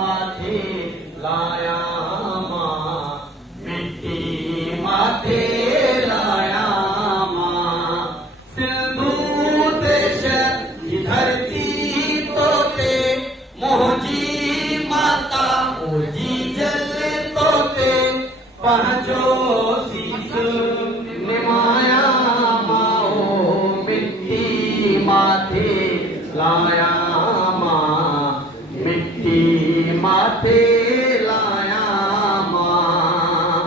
माथे लाया माँ, मिट्टी माथे लाया माँ। सिंधु देश की धरती तोते, मोहजी माता ओजी जल तोते, पहचो शीस निमाया माओ, मिट्टी माथे लाया माँ, मिट्टी माथे लाया माँ।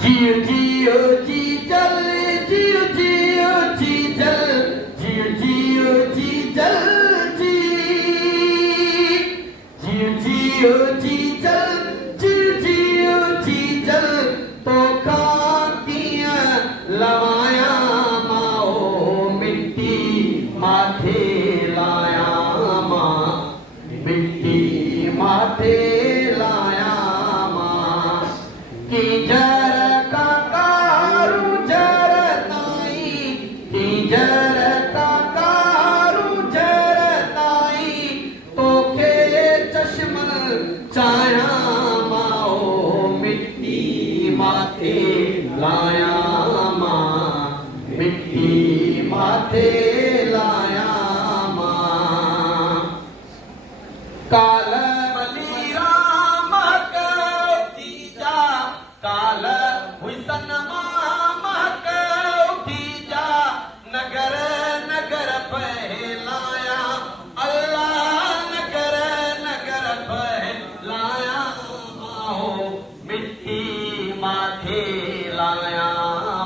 जियो जियो जी जल, जियो जियो जी जल, जियो जियो जी जल जी, जियो जियो जी जल, जियो जियो जी जल, तो कातिया लवाया माओ, मिट्टी माथे लाया माँ, मिट्टी माथे लाया माँ। की जर का कारू जरताई, की जर का कारू जरताई, तो के चश्मन चाया माओ, मिट्टी माथे लाया माँ, मिट्टी माथे लाया माँ। काल बलिराम कौतीजा, काल हुसन माम कौतीजा, नगर नगर पहलाया अल्लाह, नगर नगर पहलाया माओ, मिट्टी माथे लाया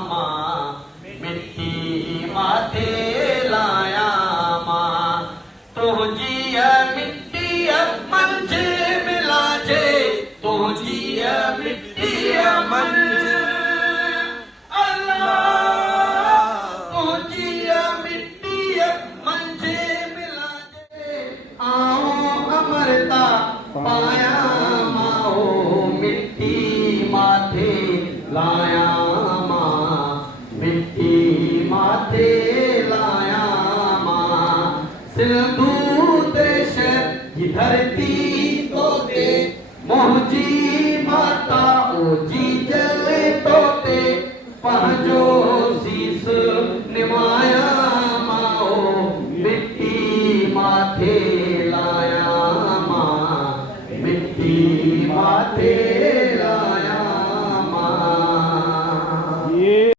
माँ, मिट्टी माथे लाया माँ। तो जिया मिट्टी मंज मिला जे, तो जिया मिट्टी मंज अल्लाह, तो जिया मिट्टी मंज मिला जे, आओ अमरता पाया माओ, मिट्टी माथे लाया माँ, मिट्टी माथे लाया माँ। सिंधु देश की धरती तोते, मोहजी माता ओजी जल तोते, पहजो